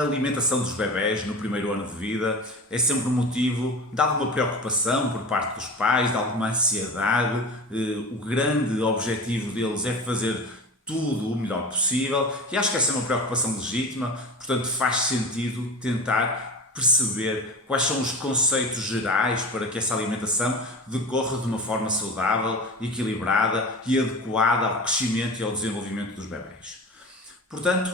A alimentação dos bebés no primeiro ano de vida é sempre um motivo de alguma preocupação por parte dos pais, de alguma ansiedade. O grande objetivo deles é fazer tudo o melhor possível e acho que essa é uma preocupação legítima, portanto faz sentido tentar perceber quais são os conceitos gerais para que essa alimentação decorra de uma forma saudável, equilibrada e adequada ao crescimento e ao desenvolvimento dos bebés. Portanto,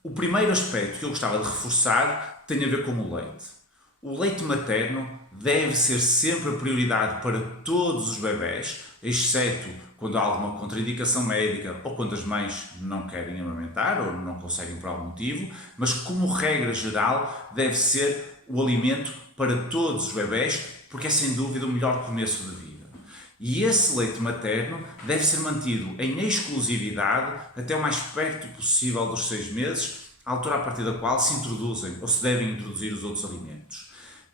o primeiro aspecto que eu gostava de reforçar tem a ver com o leite. O leite materno deve ser sempre a prioridade para todos os bebés, exceto quando há alguma contraindicação médica ou quando as mães não querem amamentar ou não conseguem por algum motivo, mas como regra geral deve ser o alimento para todos os bebés, porque é sem dúvida o melhor começo de vida. E esse leite materno deve ser mantido em exclusividade até o mais perto possível dos 6 meses, a altura a partir da qual se introduzem ou se devem introduzir os outros alimentos.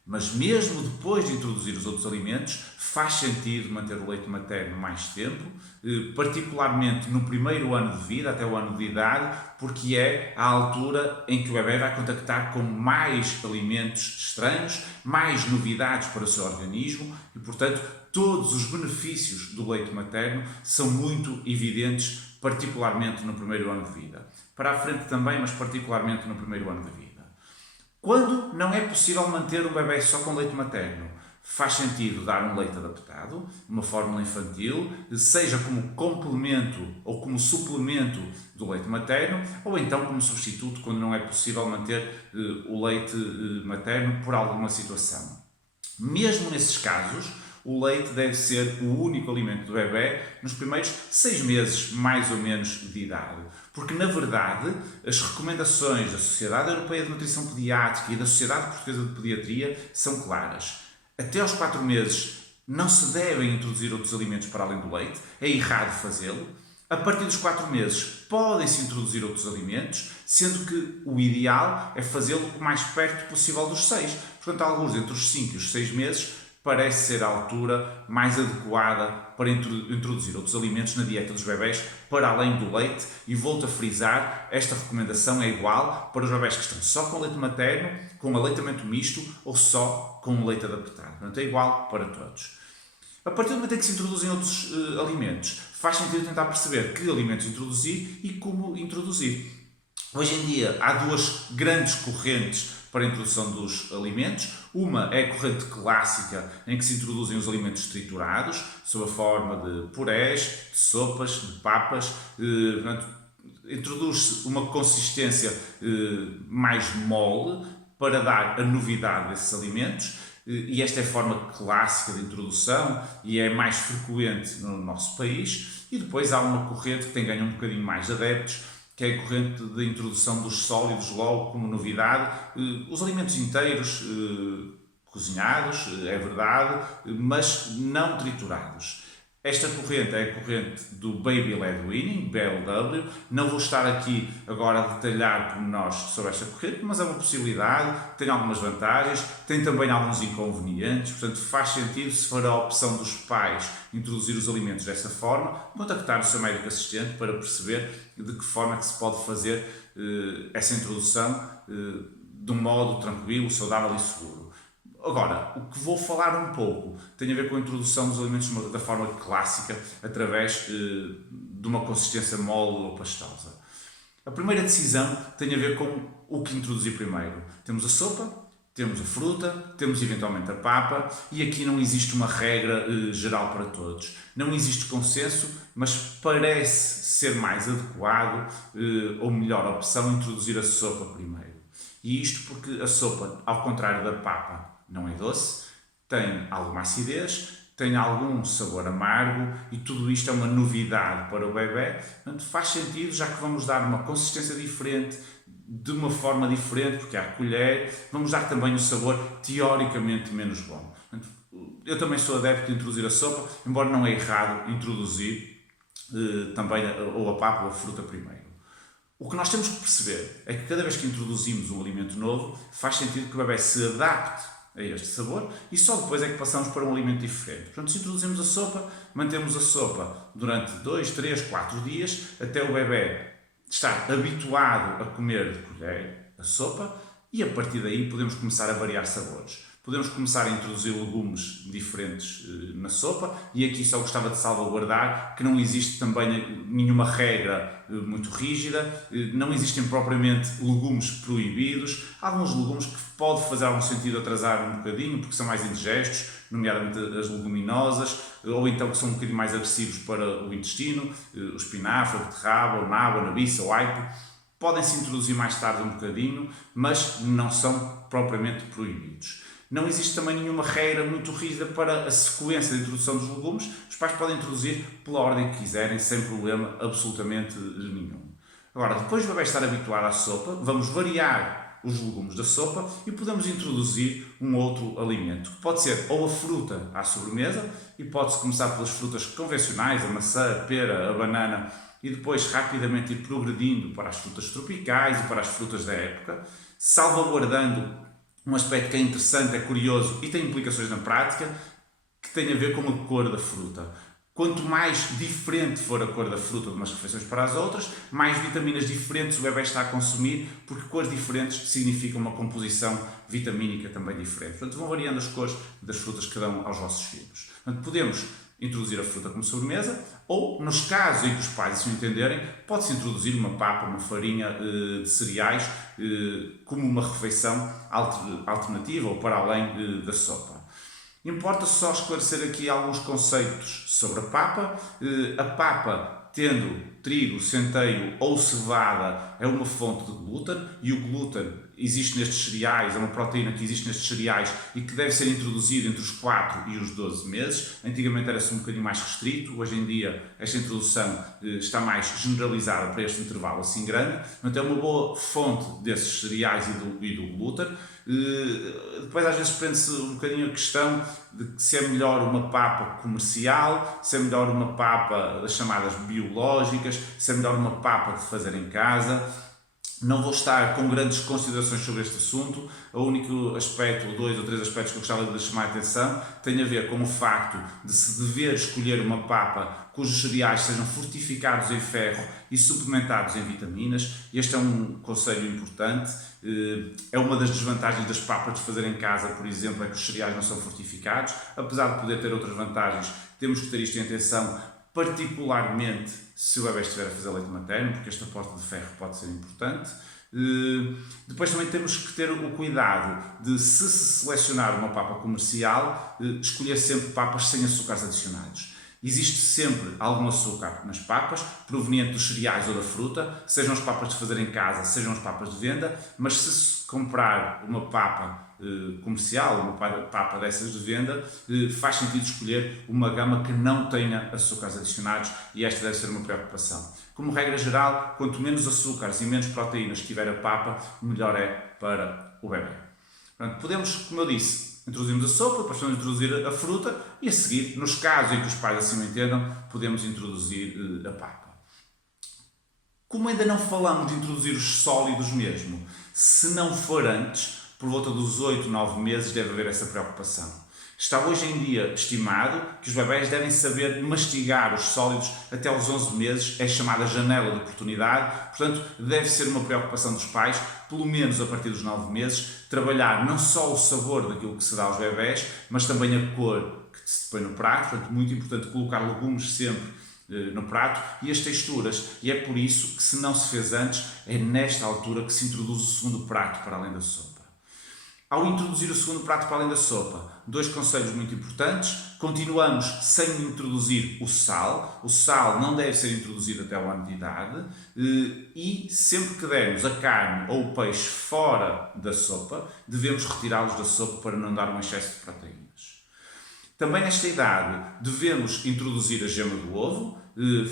Mas mesmo depois de introduzir os outros alimentos, faz sentido manter o leite materno mais tempo, particularmente no primeiro ano de vida, até o ano de idade, porque é a altura em que o bebê vai contactar com mais alimentos estranhos, mais novidades para o seu organismo e, portanto, todos os benefícios do leite materno são muito evidentes, particularmente no primeiro ano de vida. Para a frente também, mas particularmente no primeiro ano de vida. Quando não é possível manter um bebê só com leite materno, faz sentido dar um leite adaptado, uma fórmula infantil, seja como complemento ou como suplemento do leite materno, ou então como substituto quando não é possível manter o leite materno por alguma situação. Mesmo nesses casos, o leite deve ser o único alimento do bebê nos primeiros 6 meses, mais ou menos, de idade. Porque, na verdade, as recomendações da Sociedade Europeia de Nutrição Pediátrica e da Sociedade Portuguesa de Pediatria são claras. Até aos 4 meses não se devem introduzir outros alimentos para além do leite, é errado fazê-lo. A partir dos 4 meses podem-se introduzir outros alimentos, sendo que o ideal é fazê-lo o mais perto possível dos 6. Portanto, alguns entre os 5 e os 6 meses parece ser a altura mais adequada para introduzir outros alimentos na dieta dos bebés para além do leite, e volto a frisar, esta recomendação é igual para os bebés que estão só com leite materno, com aleitamento misto ou só com leite adaptado. Portanto, é igual para todos. A partir do momento em que se introduzem outros alimentos, faz sentido tentar perceber que alimentos introduzir e como introduzir. Hoje em dia há duas grandes correntes para a introdução dos alimentos. Uma é a corrente clássica, em que se introduzem os alimentos triturados, sob a forma de purés, de sopas, de papas. Portanto, introduz-se uma consistência mais mole para dar a novidade desses alimentos. E esta é a forma clássica de introdução e é mais frequente no nosso país. E depois há uma corrente que tem ganho um bocadinho mais de adeptos, que é a corrente de introdução dos sólidos logo como novidade. Os alimentos inteiros, cozinhados, é verdade, mas não triturados. Esta corrente é a corrente do Baby Led Weaning, BLW. Não vou estar aqui agora a detalhar pormenores sobre esta corrente, mas é uma possibilidade, tem algumas vantagens, tem também alguns inconvenientes, portanto faz sentido, se for a opção dos pais introduzir os alimentos desta forma, contactar o seu médico assistente para perceber de que forma é que se pode fazer essa introdução de um modo tranquilo, saudável e seguro. Agora, o que vou falar um pouco tem a ver com a introdução dos alimentos da forma clássica, através de uma consistência mole ou pastosa. A primeira decisão tem a ver com o que introduzir primeiro. Temos a sopa, temos a fruta, temos eventualmente a papa, e aqui não existe uma regra geral para todos. Não existe consenso, mas parece ser mais adequado ou melhor opção introduzir a sopa primeiro. E isto porque a sopa, ao contrário da papa, não é doce, tem alguma acidez, tem algum sabor amargo e tudo isto é uma novidade para o bebê. Portanto, faz sentido, já que vamos dar uma consistência diferente, de uma forma diferente, porque há colher, vamos dar também um sabor teoricamente menos bom. Portanto, eu também sou adepto de introduzir a sopa, embora não é errado introduzir também ou a papa ou a fruta primeiro. O que nós temos que perceber é que cada vez que introduzimos um alimento novo, faz sentido que o bebê se adapte a este sabor e só depois é que passamos para um alimento diferente. Portanto, se introduzimos a sopa, mantemos a sopa durante 2, 3, 4 dias até o bebê estar habituado a comer de colher a sopa, E a partir daí podemos começar a variar sabores. Podemos começar a introduzir legumes diferentes na sopa, e aqui só gostava de salvaguardar que não existe também nenhuma regra muito rígida, não existem propriamente legumes proibidos. Há alguns legumes que pode fazer algum sentido atrasar um bocadinho, porque são mais indigestos, nomeadamente as leguminosas, ou então que são um bocadinho mais agressivos para o intestino, o espinafre, a beterraba, o nabo, a nabiça, o aipo. Podem-se introduzir mais tarde um bocadinho, mas não são propriamente proibidos. Não existe também nenhuma regra muito rígida para a sequência de introdução dos legumes. Os pais podem introduzir pela ordem que quiserem, sem problema absolutamente nenhum. Agora, depois de o bebê estar habituado à sopa, vamos variar os legumes da sopa e podemos introduzir um outro alimento, que pode ser ou a fruta à sobremesa, e pode-se começar pelas frutas convencionais, a maçã, a pera, a banana, e depois rapidamente ir progredindo para as frutas tropicais e para as frutas da época, salvaguardando um aspecto que é interessante, é curioso e tem implicações na prática, que tem a ver com a cor da fruta. Quanto mais diferente for a cor da fruta de umas refeições para as outras, mais vitaminas diferentes o bebê está a consumir, porque cores diferentes significam uma composição vitamínica também diferente. Portanto, vão variando as cores das frutas que dão aos vossos filhos. Portanto, podemos introduzir a fruta como sobremesa, ou, nos casos em que os pais assim entenderem, pode-se introduzir uma papa, uma farinha de cereais, como uma refeição alternativa ou para além da sopa. Importa só esclarecer aqui alguns conceitos sobre a papa. A papa, tendo trigo, centeio ou cevada, é uma fonte de glúten, e o glúten existe nestes cereais, é uma proteína que existe nestes cereais e que deve ser introduzida entre os 4 e os 12 meses. Antigamente era-se um bocadinho mais restrito, hoje em dia esta introdução está mais generalizada para este intervalo assim grande, portanto é uma boa fonte desses cereais e do glúten. Depois às vezes prende-se um bocadinho a questão de se é melhor uma papa comercial, se é melhor uma papa das chamadas biológicas, se é melhor uma papa de fazer em casa. Não vou estar com grandes considerações sobre este assunto. O único aspecto, ou 2 ou 3 aspectos que eu gostava de chamar a atenção, tem a ver com o facto de se dever escolher uma papa cujos cereais sejam fortificados em ferro e suplementados em vitaminas. Este é um conselho importante. É uma das desvantagens das papas de fazer em casa, por exemplo, é que os cereais não são fortificados. Apesar de poder ter outras vantagens, temos que ter isto em atenção, particularmente se o bebê estiver a fazer leite materno, porque este aporte de ferro pode ser importante. Depois também temos que ter o cuidado de, se selecionar uma papa comercial, escolher sempre papas sem açúcares adicionados. Existe sempre algum açúcar nas papas, proveniente dos cereais ou da fruta, sejam as papas de fazer em casa, sejam as papas de venda, mas se comprar uma papa comercial, uma papa dessas de venda, faz sentido escolher uma gama que não tenha açúcares adicionados, e esta deve ser uma preocupação. Como regra geral, quanto menos açúcares e menos proteínas tiver a papa, melhor é para o bebê. Portanto, podemos, como eu disse, introduzimos a sopa, depois podemos introduzir a fruta e, a seguir, nos casos em que os pais assim o entendam, podemos introduzir a papa. Como ainda não falamos de introduzir os sólidos mesmo, se não for antes, por volta dos 8, 9 meses, deve haver essa preocupação. Está hoje em dia estimado que os bebés devem saber mastigar os sólidos até aos 11 meses, é chamada janela de oportunidade, portanto deve ser uma preocupação dos pais, pelo menos a partir dos 9 meses, trabalhar não só o sabor daquilo que se dá aos bebés, mas também a cor que se põe no prato, portanto muito importante colocar legumes sempre no prato e as texturas, e é por isso que, se não se fez antes, é nesta altura que se introduz o segundo prato para além da sopa. Ao introduzir o segundo prato para além da sopa, 2 conselhos muito importantes. Continuamos sem introduzir o sal. O sal não deve ser introduzido até o ano de idade. E sempre que dermos a carne ou o peixe fora da sopa, devemos retirá-los da sopa para não dar um excesso de proteínas. Também nesta idade devemos introduzir a gema do ovo.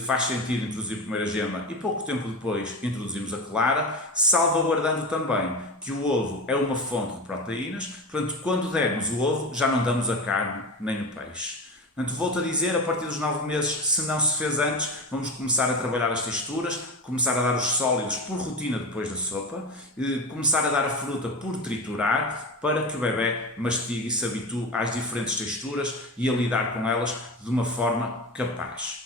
Faz sentido introduzir primeiro a gema e pouco tempo depois introduzimos a clara, salvaguardando também que o ovo é uma fonte de proteínas, portanto, quando dermos o ovo, já não damos a carne nem o peixe. Portanto, volto a dizer, a partir dos 9 meses, se não se fez antes, vamos começar a trabalhar as texturas, começar a dar os sólidos por rotina depois da sopa, começar a dar a fruta por triturar, para que o bebê mastigue e se habitue às diferentes texturas e a lidar com elas de uma forma capaz.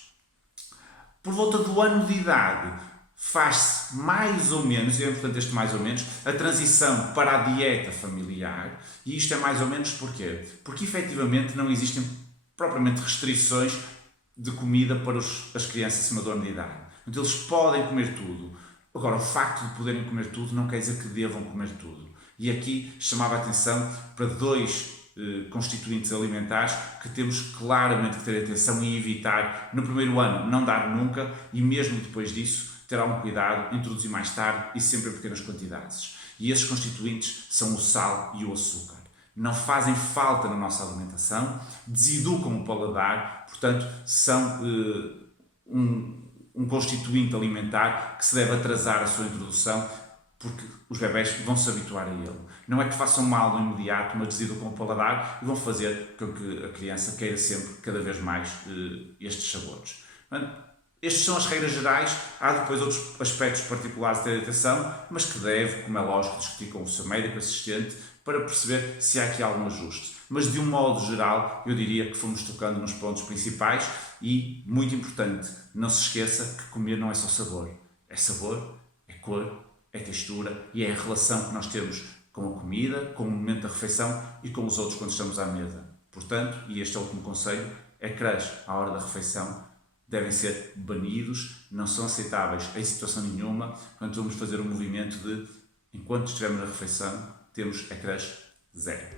Por volta do ano de idade, faz-se mais ou menos, e é importante este mais ou menos, a transição para a dieta familiar, e isto é mais ou menos porquê? Porque efetivamente não existem propriamente restrições de comida para as crianças acima do ano de idade. Então eles podem comer tudo. Agora, o facto de poderem comer tudo não quer dizer que devam comer tudo. E aqui chamava a atenção para dois constituintes alimentares que temos claramente que ter atenção e evitar. No primeiro ano não dar nunca, e mesmo depois disso ter algum cuidado, introduzir mais tarde e sempre em pequenas quantidades. E esses constituintes são o sal e o açúcar. Não fazem falta na nossa alimentação, deseducam o paladar, portanto são um constituinte alimentar que se deve atrasar a sua introdução, porque os bebés vão se habituar a ele. Não é que façam mal no imediato, mas deseducam o paladar e vão fazer com que a criança queira sempre, cada vez mais, estes sabores. Estas são as regras gerais. Há depois outros aspectos particulares de ter atenção, mas que deve, como é lógico, discutir com o seu médico assistente para perceber se há aqui algum ajuste. Mas de um modo geral, eu diria que fomos tocando nos pontos principais e, muito importante, não se esqueça que comer não é só sabor. É sabor, é cor, é textura e é a relação que nós temos com a comida, com o momento da refeição e com os outros quando estamos à mesa. Portanto, e este é o último conselho, ecrãs à hora da refeição devem ser banidos, não são aceitáveis em situação nenhuma. Portanto, vamos fazer um movimento de, enquanto estivermos na refeição, temos ecrãs zero.